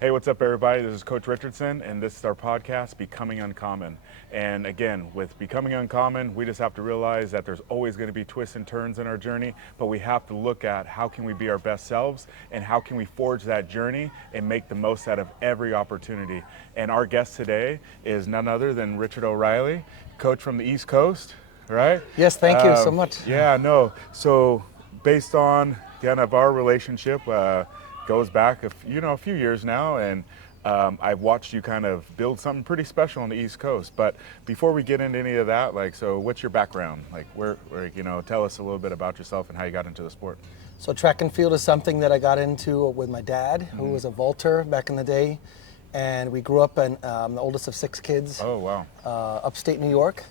Hey, what's up, everybody? This is Coach Richardson, and this is our podcast, Becoming Uncommon. And again, with Becoming Uncommon, we just have to realize that there's always going to be twists and turns in our journey, but we have to look at how can we be our best selves and how can we forge that journey and make the most out of every opportunity. And our guest today is none other than Richard O'Reilly, coach from the East Coast, right? Yes, thank you so much. Yeah, no. So based on kind of our relationship, goes back a few years now, and I've watched you kind of build something pretty special on the East Coast. But before we get into any of that, so what's your background? Tell us a little bit about yourself and how you got into the sport. So track and field is something that I got into with my dad, who was a vaulter back in the day, and we grew up in the oldest of 6 kids. Oh, wow. Upstate New York.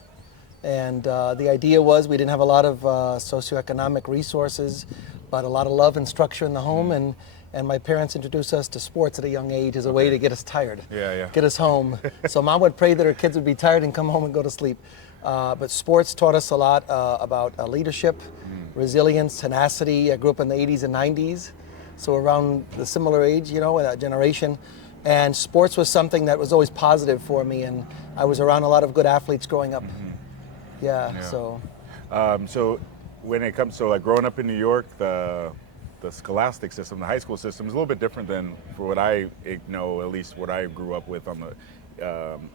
And the idea was we didn't have a lot of socioeconomic resources, but a lot of love and structure in the home, and my parents introduced us to sports at a young age as a way to get us tired, get us home. So mom would pray that her kids would be tired and come home and go to sleep. But sports taught us a lot about leadership, resilience, tenacity. I grew up in the 80s and 90s, so around the similar age, generation. And sports was something that was always positive for me, and I was around a lot of good athletes growing up. So when it comes to growing up in New York, the scholastic system, the high school system is a little bit different than for what I know, at least what I grew up with on the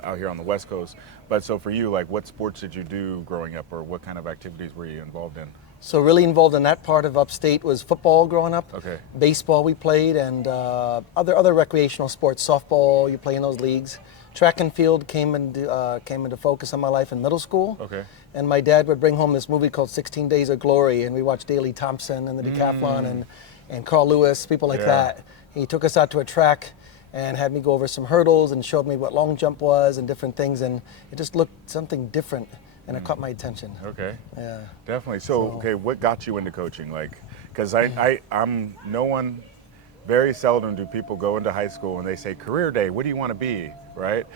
out here on the West Coast. But so for you, what sports did you do growing up, or what kind of activities were you involved in? So really involved in that part of upstate was football growing up. Okay. Baseball we played, and other recreational sports, softball, you play in those leagues. Track and field came into focus in my life in middle school. Okay. And my dad would bring home this movie called 16 Days of Glory, and we watched Daley Thompson and the decathlon and Carl Lewis, people like that. He took us out to a track and had me go over some hurdles and showed me what long jump was and different things, and it just looked something different, and it caught my attention. Okay. Yeah. Definitely. So okay, what got you into coaching? Because I'm no one. Very seldom do people go into high school and they say, career day, what do you want to be, right?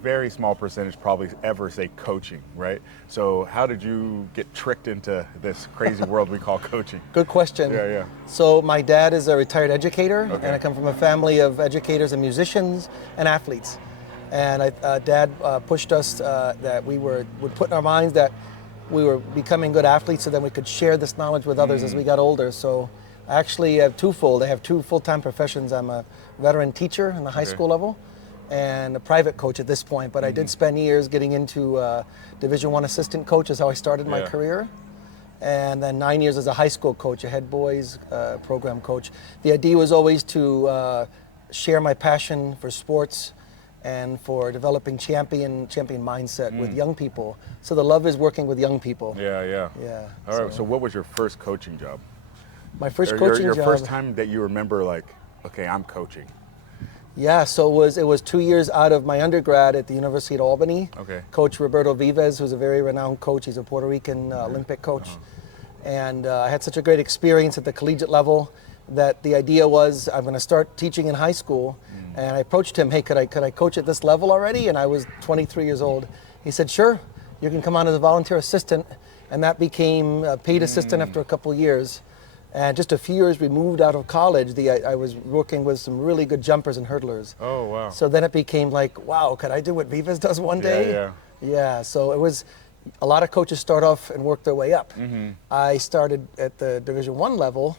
Very small percentage probably ever say coaching, right? So how did you get tricked into this crazy world we call coaching? Good question. Yeah. So my dad is a retired educator, and I come from a family of educators and musicians and athletes. And Dad pushed us that we would put in our minds that we were becoming good athletes so then we could share this knowledge with others as we got older. So I actually have twofold. I have 2 full-time professions. I'm a veteran teacher in the high school level and a private coach at this point, but I did spend years getting into Division I assistant coach is how I started my career. And then 9 years as a high school coach, a head boys program coach. The idea was always to share my passion for sports and for developing champion mindset with young people. So the love is working with young people. Yeah. All right, so what was your first coaching job? My first coaching your job. first time that you remember, okay, I'm coaching. Yeah, so it was 2 years out of my undergrad at the University of Albany. Okay. Coach Roberto Vives, who's a very renowned coach. He's a Puerto Rican Olympic coach. And I had such a great experience at the collegiate level that the idea was I'm going to start teaching in high school. And I approached him, hey, could I coach at this level already? And I was 23 years old. He said, sure, you can come on as a volunteer assistant. And that became a paid assistant after a couple of years. And just a few years removed out of college, I was working with some really good jumpers and hurdlers. Oh, wow. So then it became wow, could I do what Vives does one day? Yeah, so it was, a lot of coaches start off and work their way up. I started at the Division I level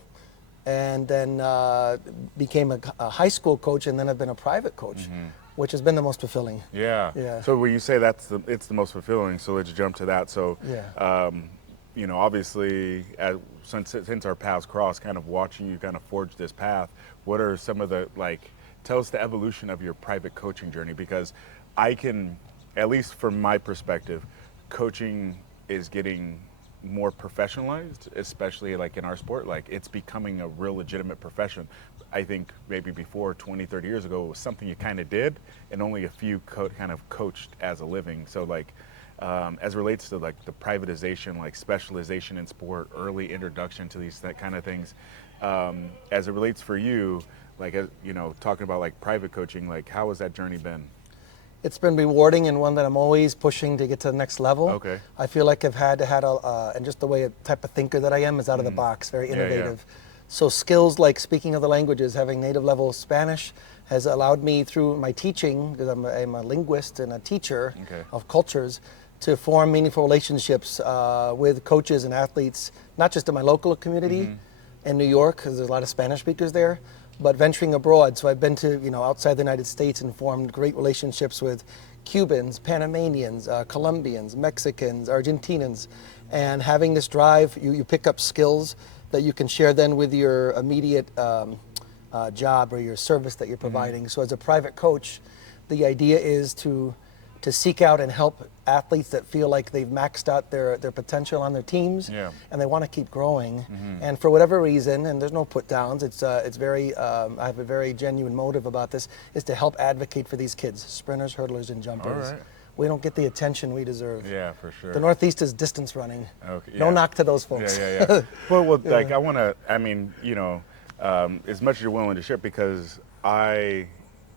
and then became a high school coach, and then I've been a private coach, which has been the most fulfilling. Yeah. So when you say it's the most fulfilling, so let's jump to that. So, obviously, since our paths crossed, kind of watching you kind of forge this path, what are some of the, tell us the evolution of your private coaching journey, because I can, at least from my perspective, coaching is getting more professionalized, especially in our sport. It's becoming a real legitimate profession. I think maybe before 20, 30 years ago, it was something you kind of did, and only a few kind of coached as a living. So as it relates to the privatization, specialization in sport, early introduction to that kind of things, as it relates for you, talking about private coaching, how has that journey been? It's been rewarding, and one that I'm always pushing to get to the next level. Okay. I feel like I've had and just the way, type of thinker that I am is out of the box, very innovative. So skills like speaking other languages, having native level Spanish has allowed me through my teaching, because I'm a linguist and a teacher of cultures, to form meaningful relationships with coaches and athletes, not just in my local community in New York, because there's a lot of Spanish speakers there, but venturing abroad. So I've been to, outside the United States and formed great relationships with Cubans, Panamanians, Colombians, Mexicans, Argentinians, and having this drive, you pick up skills that you can share then with your immediate job or your service that you're providing. So as a private coach, the idea is to seek out and help athletes that feel like they've maxed out their potential on their teams, and they want to keep growing. And for whatever reason, and there's no put downs, it's very, I have a very genuine motive about this, is to help advocate for these kids, sprinters, hurdlers, and jumpers. All right. We don't get the attention we deserve. Yeah, for sure. The Northeast is distance running. Okay, No knock to those folks. Yeah. Well, like I want to, as much as you're willing to share, because I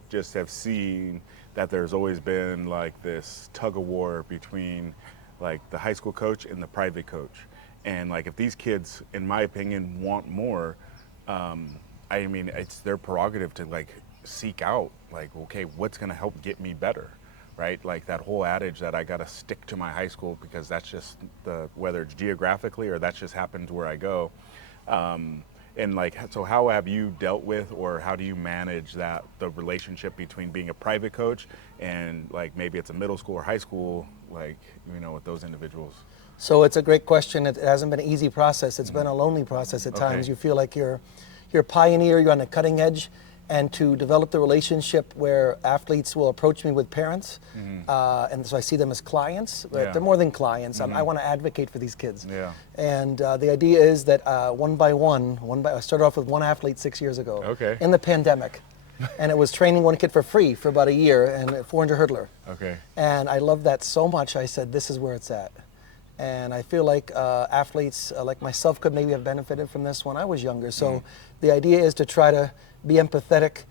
just have seen that there's always been like this tug of war between like the high school coach and the private coach. And like if these kids, in my opinion, want more, it's their prerogative to like seek out like, okay, what's going to help get me better, right? Like that whole adage that I got to stick to my high school because that's just whether it's geographically or that just happens where I go. And like, so how have you dealt with, or how do you manage the relationship between being a private coach and like maybe it's a middle school or high school, like, with those individuals? So it's a great question. It hasn't been an easy process. It's been a lonely process at times. You feel like you're a pioneer, you're on the cutting edge, and to develop the relationship where athletes will approach me with parents, and so I see them as clients, but they're more than clients. I want to advocate for these kids. And the idea is that one by one, I started off with one athlete 6 years ago in the pandemic, and it was training one kid for free for about a year, and a 400 hurdler. And I loved that so much, I said, this is where it's at. And I feel like athletes like myself could maybe have benefited from this when I was younger. So the idea is to try to be empathetic,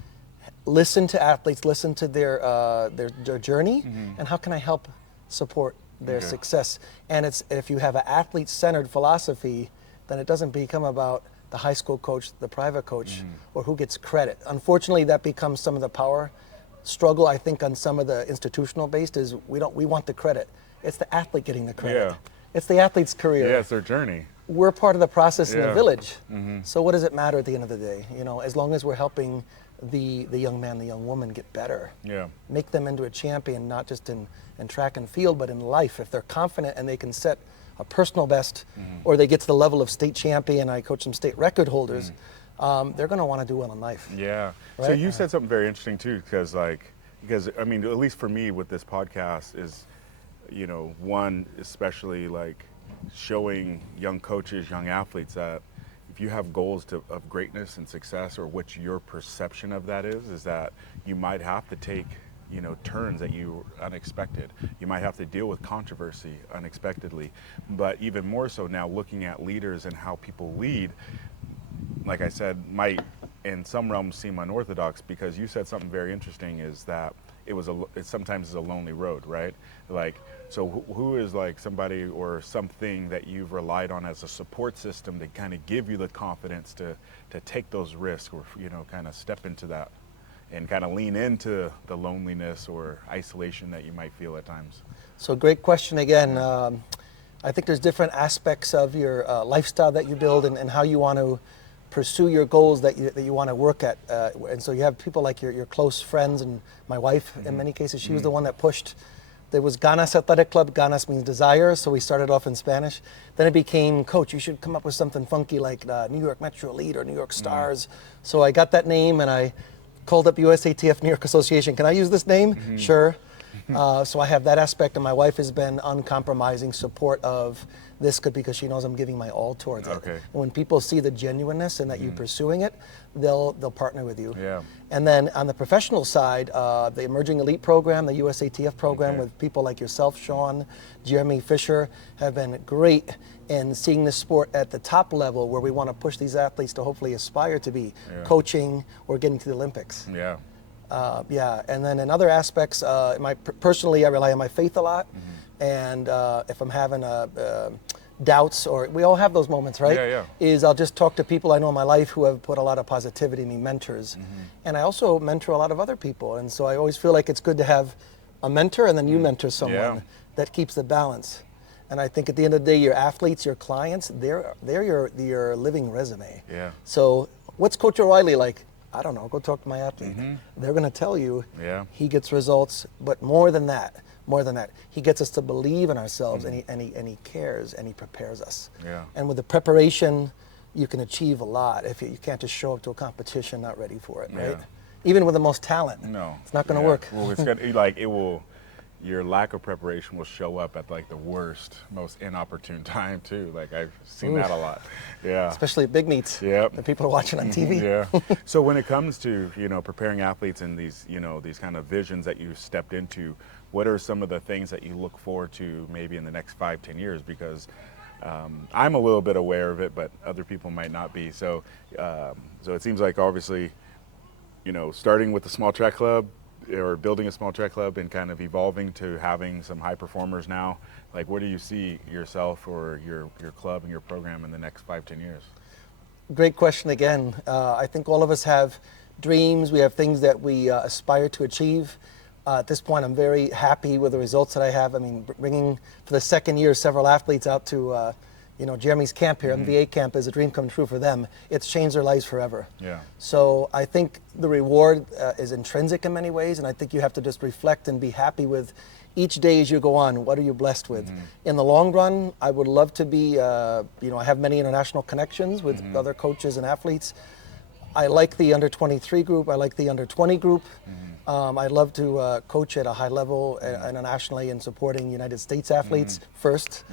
listen to athletes, listen to their journey, and how can I help support their success. And if you have an athlete-centered philosophy, then it doesn't become about the high school coach, the private coach, or who gets credit. Unfortunately, that becomes some of the power struggle, I think, on some of the institutional based is we want the credit. It's the athlete getting the credit. It's the athlete's career. Yeah, it's their journey. We're part of the process in the village. So what does it matter at the end of the day? As long as we're helping the young man, the young woman get better, make them into a champion, not just in track and field, but in life. If they're confident and they can set a personal best, or they get to the level of state champion, I coach some state record holders, they're going to want to do well in life. Yeah. Right? So you said something very interesting too, because I mean, at least for me with this podcast is, one, especially like showing young coaches, young athletes that if you have goals of greatness and success, or what your perception of that is that you might have to take, turns that you unexpected. You might have to deal with controversy unexpectedly. But even more so now, looking at leaders and how people lead, like I said, might in some realms seem unorthodox, because you said something very interesting, is that it sometimes is a lonely road, right? Like, so who is like somebody or something that you've relied on as a support system to kind of give you the confidence to take those risks, or kind of step into that and kind of lean into the loneliness or isolation that you might feel at times? So great question again. I think there's different aspects of your lifestyle that you build, and how you want to pursue your goals that you want to work at. And so you have people like your close friends, and my wife, in many cases, she was the one that pushed. There was Ganas Athletic Club. Ganas means desire, so we started off in Spanish. Then it became, Coach, you should come up with something funky like New York Metro Elite or New York Stars. So I got that name, and I called up USATF New York Association. Can I use this name? Sure. So I have that aspect, and my wife has been uncompromising support of this, because she knows I'm giving my all towards it. And when people see the genuineness and that you're pursuing it, they'll partner with you. And then on the professional side, the Emerging Elite program, the USATF program, with people like yourself, Sean, Jeremy Fisher, have been great in seeing this sport at the top level, where we want to push these athletes to hopefully aspire to be coaching or getting to the Olympics. And then in other aspects, personally, I rely on my faith a lot. And if I'm having doubts, or we all have those moments, right? Yeah, yeah. Is I'll just talk to people I know in my life who have put a lot of positivity in me, mentors. And I also mentor a lot of other people. And so I always feel like it's good to have a mentor and then you mentor someone. Yeah. That keeps the balance. And I think at the end of the day, your athletes, your clients, they're your living resume. Yeah. So what's Coach O'Reilly like? I don't know. Go talk to my athlete. They're going to tell you he gets results, but more than that, he gets us to believe in ourselves, and he cares, and he prepares us. Yeah. And with the preparation, you can achieve a lot. If you can't just show up to a competition not ready for it, right? Yeah. Even with the most talent, No, it's not going to work. Well, it's gonna like it will. Your lack of preparation will show up at like the worst, most inopportune time too. Like I've seen that a lot. Yeah. Especially at big meets. Yep. That people are watching on TV. Yeah. So when it comes to preparing athletes and these these kind of visions that you stepped into, what are some of the things that you look forward to maybe in the next 5-10 years? Because I'm a little bit aware of it, but other people might not be. So so it seems like obviously, starting with the small track club, or building a small track club and kind of evolving to having some high performers now, like where do you see yourself or your club and your program in the next 5-10 years? Great question again. I think all of us have dreams. We have things that we aspire to achieve. At this point, I'm very happy with the results that I have. I mean, bringing for the second year several athletes out to Jeremy's camp here, MVA camp, is a dream come true for them. It's changed their lives forever. Yeah. So I think the reward is intrinsic in many ways, and I think you have to just reflect and be happy with each day as you go on. What are you blessed with? In the long run, I would love to be, I have many international connections with other coaches and athletes. I like the under 23 group. I like the under 20 group. I'd love to coach at a high level internationally and supporting United States athletes first,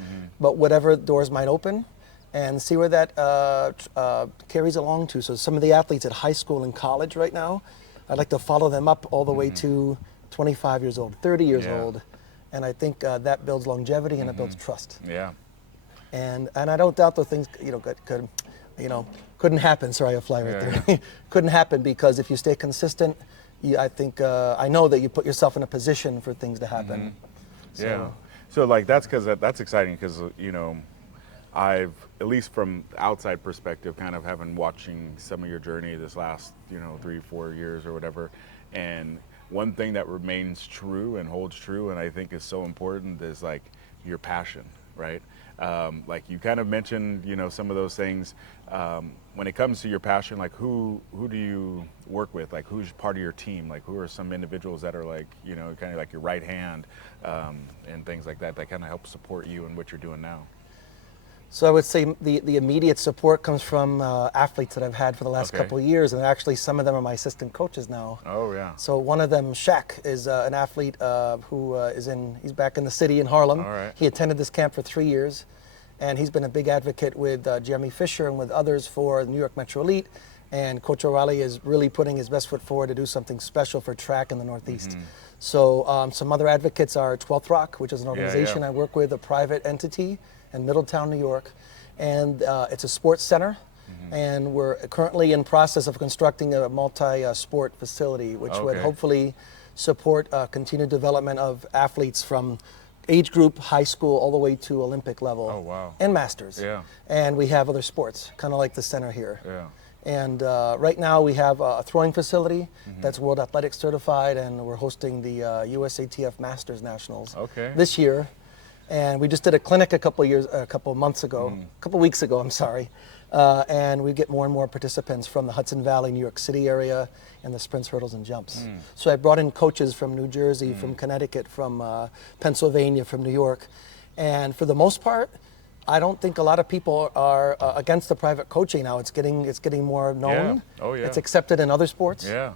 but whatever doors might open, and see where that carries along to. So some of the athletes at high school and college right now, I'd like to follow them up all the way to 25 years old, 30 years old, and I think that builds longevity and it builds trust. Yeah. And I don't doubt those things couldn't happen. Sorry, I fly right there. Couldn't happen, because if you stay consistent, I know that you put yourself in a position for things to happen. Yeah. So like that's exciting because I've, at least from the outside perspective, kind of having watching some of your journey this last 3-4 years or whatever, and one thing that remains true and holds true, and I think is so important, is like your passion, right? Like you kind of mentioned, some of those things. When it comes to your passion, like who do you work with? Like who's part of your team? Like who are some individuals that are like, kind of like your right hand, and things like that kind of help support you in what you're doing now? So I would say the immediate support comes from athletes that I've had for the last couple of years, and actually some of them are my assistant coaches now. Oh yeah. So one of them, Shaq, is an athlete who he's back in the city in Harlem. All right. He attended this camp for 3 years, and he's been a big advocate with Jeremy Fisher and with others for New York Metro Elite. And Coach O'Reilly is really putting his best foot forward to do something special for track in the Northeast. So some other advocates are 12th Rock, which is an organization I work with, a private entity in Middletown, New York. And it's a sports center. And we're currently in process of constructing a multi-sport facility, which would hopefully support continued development of athletes from age group, high school, all the way to Olympic level. Oh, wow. And masters. Yeah. And we have other sports, kind of like the center here. Yeah. And right now we have a throwing facility that's World Athletics certified, and we're hosting the USATF Masters Nationals this year. And we just did a clinic a couple weeks ago, I'm sorry. And we get more and more participants from the Hudson Valley, New York City area, and the sprints, hurdles, and jumps. So I brought in coaches from New Jersey, from Connecticut, from Pennsylvania, from New York. And for the most part, I don't think a lot of people are against the private coaching now. It's getting more known. Yeah. Oh, yeah. It's accepted in other sports. Yeah.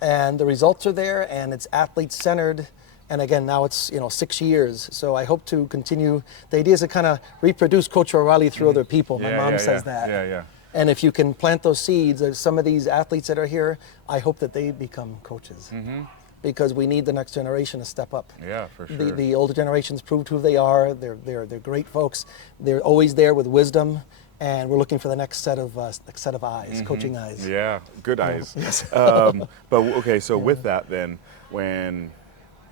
And the results are there, and it's athlete-centered. And again, now it's 6 years. So I hope to continue. The idea is to kind of reproduce Coach O'Reilly through other people. My mom says that. Yeah, yeah. And if you can plant those seeds, some of these athletes that are here, I hope that they become coaches. Because we need the next generation to step up. Yeah, for sure. The older generations proved who they are. They're great folks. They're always there with wisdom, and we're looking for the next set of eyes, coaching eyes. Yeah, good eyes. Yes. But okay, so with that then, when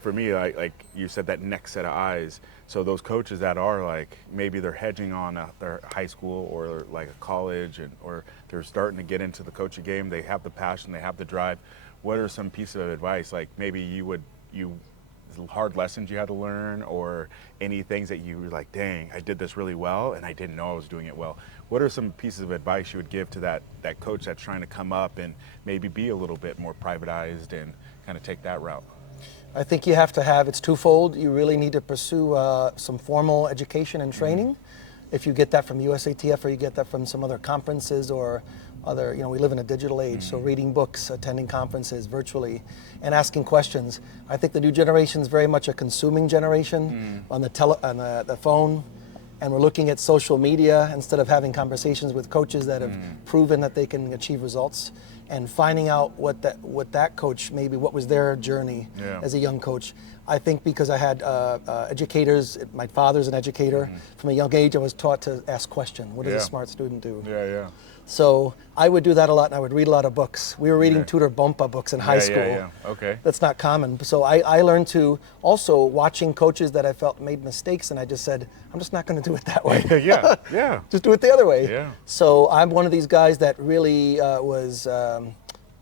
for me, like you said, that next set of eyes. So those coaches that are like, maybe they're hedging on their high school or like a college, or they're starting to get into the coaching game. They have the passion, they have the drive. What are some pieces of advice? Like maybe you hard lessons you had to learn, or any things that you were like, dang, I did this really well and I didn't know I was doing it well. What are some pieces of advice you would give to that coach that's trying to come up and maybe be a little bit more privatized and kind of take that route? I think you have to have, it's twofold. You really need to pursue some formal education and training. If you get that from USATF or you get that from some other conferences or other, we live in a digital age, so reading books, attending conferences virtually, and asking questions. I think the new generation is very much a consuming generation on the phone, and we're looking at social media instead of having conversations with coaches that have proven that they can achieve results, and finding out what that coach, maybe what was their journey as a young coach. I think because I had educators, my father's an educator, from a young age I was taught to ask questions. What does a smart student do? So I would do that a lot, and I would read a lot of books. We were reading Tudor Bompa books in high school. Okay. That's not common. So I learned to also watching coaches that I felt made mistakes, and I just said, I'm just not going to do it that way. Just do it the other way. So I'm one of these guys that really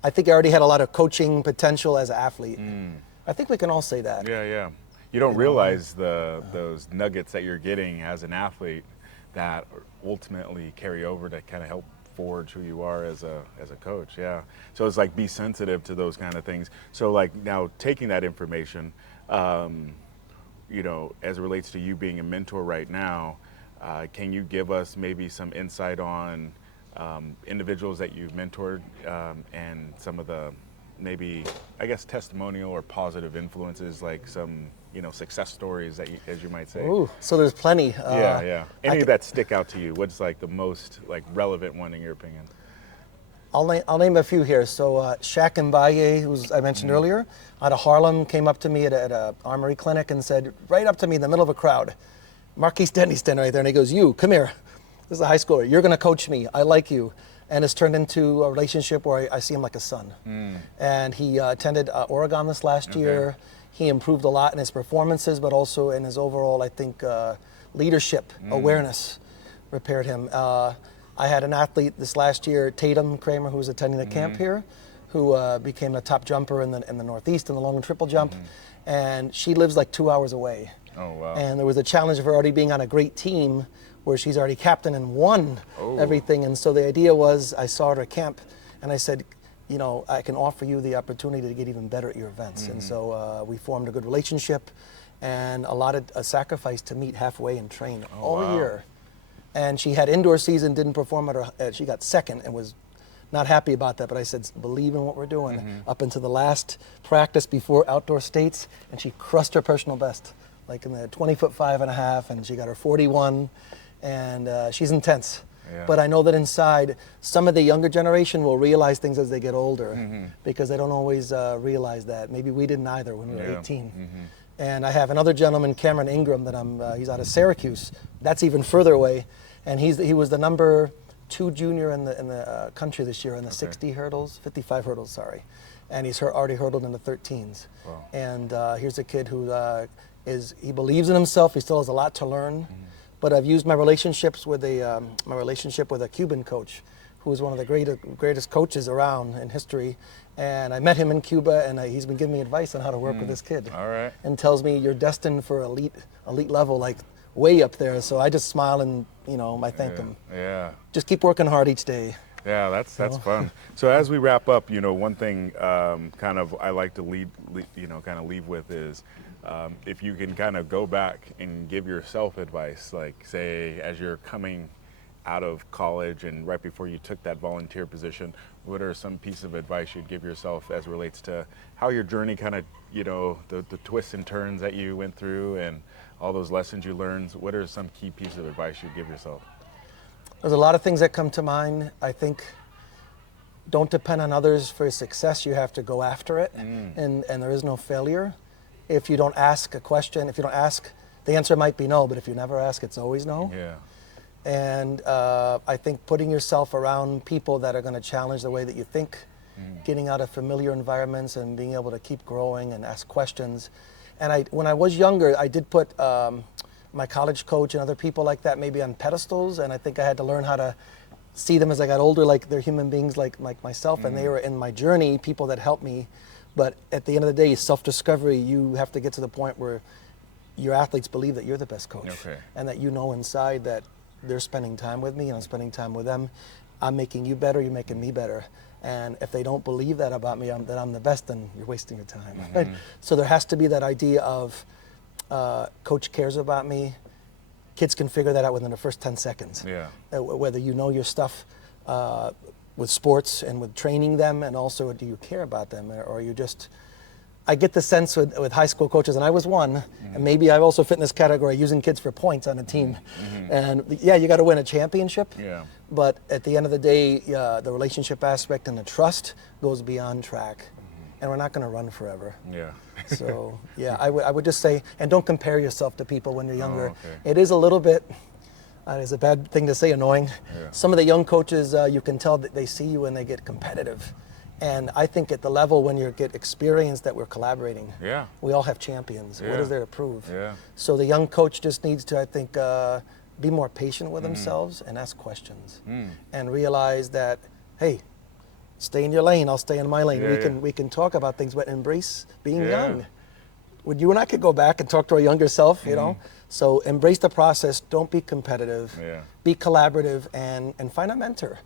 I think I already had a lot of coaching potential as an athlete. I think we can all say that. You don't realize those nuggets that you're getting as an athlete that ultimately carry over to kind of help forge who you are as a coach. So it's like, be sensitive to those kind of things. So like, now taking that information, as it relates to you being a mentor right now, can you give us maybe some insight on individuals that you've mentored, and some of the maybe, I guess, testimonial or positive influences, like some success stories that as you might say? Ooh, so there's plenty. Any that stick out to you? What's like the most relevant one in your opinion? I'll name a few here. So Shaq Mbaye, who I mentioned earlier, out of Harlem, came up to me at a armory clinic and said, right up to me in the middle of a crowd, Marquise Denny's standing right there, and he goes, "You, come here. This is a high schooler. You're going to coach me. I like you." And it's turned into a relationship where I see him like a son. And he attended Oregon this last year. He improved a lot in his performances, but also in his overall, I think, leadership, awareness repaired him. I had an athlete this last year, Tatum Kramer, who was attending the camp here, who became a top jumper in the Northeast in the long and triple jump. And she lives like 2 hours away. Oh, wow. And there was a challenge of her already being on a great team where she's already captain and won everything. And so the idea was, I saw her at camp and I said, I can offer you the opportunity to get even better at your events. And so we formed a good relationship, and a lot of sacrifice to meet halfway and train all year. And she had indoor season, didn't perform at her, she got second and was not happy about that, but I said, believe in what we're doing. Up until the last practice before outdoor states, and she crushed her personal best, like in the 20-foot 5.5, and she got her 41, and she's intense. But I know that inside, some of the younger generation will realize things as they get older, because they don't always realize that. Maybe we didn't either when we were 18. And I have another gentleman, Cameron Ingram, that he's out of Syracuse. That's even further away, and he was the number 2 junior in the country this year in the 55 hurdles, sorry. And he's already hurdled in the 13s. Wow. And here's a kid who he believes in himself. He still has a lot to learn. But I've used my relationship with a Cuban coach, who is one of the greatest coaches around in history. And I met him in Cuba, and he's been giving me advice on how to work with this kid. All right. And tells me, you're destined for elite level, like way up there. So I just smile and I thank him. Just keep working hard each day. Yeah, that's fun. So as we wrap up, one thing kind of I like to leave with is, if you can kind of go back and give yourself advice, like say as you're coming out of college and right before you took that volunteer position, what are some pieces of advice you'd give yourself as relates to how your journey kind of, the twists and turns that you went through and all those lessons you learned? What are some key pieces of advice you'd give yourself? There's a lot of things that come to mind. I think don't depend on others for success. You have to go after it, and there is no failure. If you don't ask a question, if you don't ask, the answer might be no, but if you never ask, it's always no. And I think putting yourself around people that are going to challenge the way that you think, getting out of familiar environments and being able to keep growing and ask questions. And when I was younger, I did put my college coach and other people like that maybe on pedestals, and I think I had to learn how to see them as I got older, like they're human beings like myself, and they were in my journey, people that helped me. But at the end of the day, self-discovery, you have to get to the point where your athletes believe that you're the best coach, and that you know inside that they're spending time with me and I'm spending time with them. I'm making you better, you're making me better. And if they don't believe that about me, that I'm the best, then you're wasting your time. Right? So there has to be that idea of coach cares about me. Kids can figure that out within the first 10 seconds. Yeah. Whether you know your stuff with sports and with training them, and also do you care about them, or you just, I get the sense with high school coaches, and I was one, and maybe I also fit in this category, using kids for points on a team. And yeah, you got to win a championship, but at the end of the day, the relationship aspect and the trust goes beyond track. And we're not going to run forever. Yeah. So yeah, I would just say, and don't compare yourself to people when you're younger. It is a little bit, it's a bad thing to say, annoying. Some of the young coaches, you can tell that they see you and they get competitive. And I think at the level when you get experience that we're collaborating, we all have champions. What is there to prove? So the young coach just needs to, I think, be more patient with themselves and ask questions, and realize that, hey, stay in your lane, I'll stay in my lane. We can talk about things, but embrace being young. Would you and I could go back and talk to our younger self, you know? So embrace the process, don't be competitive, be collaborative, and find a mentor.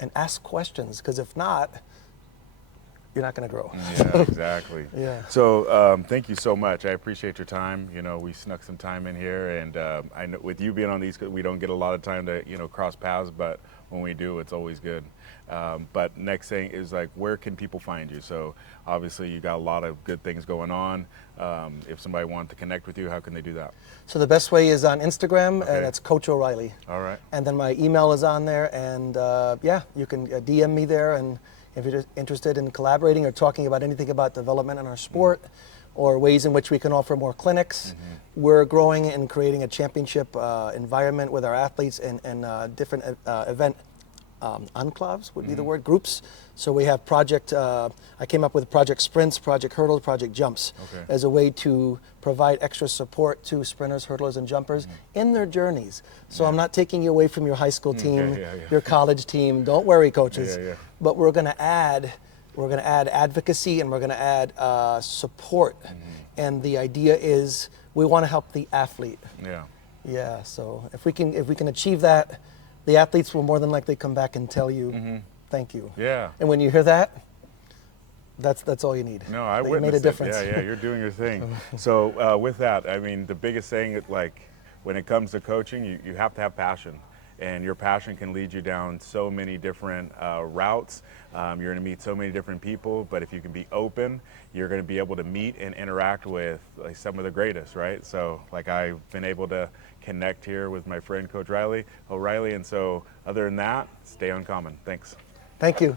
And ask questions, because if not, you're not going to grow. Yeah, exactly. So thank you so much. I appreciate your time. You know, we snuck some time in here, and I know with you being on the East Coast, we don't get a lot of time to, you know, cross paths, but when we do, it's always good. But next thing is, like, where can people find you? So obviously you got a lot of good things going on. If somebody wanted to connect with you, how can they do that? So the best way is on Instagram, and that's Coach O'Reilly. All right. And then my email is on there, and yeah, you can DM me there, and if you're interested in collaborating or talking about anything about development in our sport, or ways in which we can offer more clinics. We're growing and creating a championship environment with our athletes, and different event enclaves would be the word, groups. So we have I came up with project sprints, project hurdles, project jumps as a way to provide extra support to sprinters, hurdlers, and jumpers in their journeys. So I'm not taking you away from your high school team, your college team. Don't worry, coaches. But we're going to add advocacy, and we're going to add support. And the idea is we want to help the athlete. Yeah. So if we can achieve that, the athletes will more than likely come back and tell you, thank you. And when you hear that, that's all you need. No, I witnessed made a difference. Yeah, you're doing your thing. So with that, I mean, the biggest thing, like, when it comes to coaching, you have to have passion. And your passion can lead you down so many different routes. You're going to meet so many different people, but if you can be open, you're going to be able to meet and interact with, like, some of the greatest, right? So, like, I've been able to connect here with my friend Coach O'Reilly, and so other than that, stay uncommon. Thanks. Thank you.